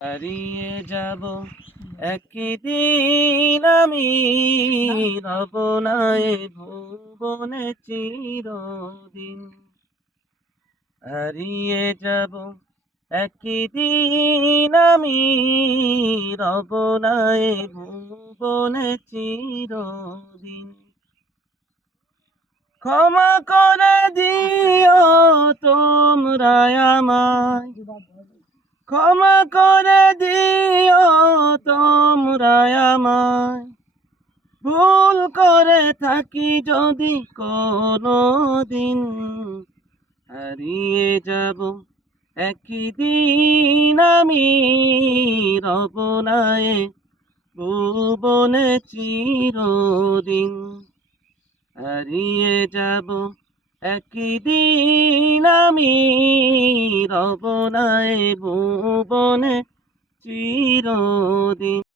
হারিয়ে যাব একদিন আমি, রব না এ ভুবনে চিরদিন। হারিয়ে যাব একদিন আমি, রব না এ ভুবনে চিরদিন। ক্ষমা করে দিও তোমরা আমায়, ক্ষমা করে দিও তোমরা আমায়, ভুল করে থাকি যদি কোনো দিন। হারিয়ে যাব একদিন আমি, রব না এ ভুবনে চিরদিন। হারিয়ে যাব একদিন আমি, রব না এ ভুবনে চিরদিন।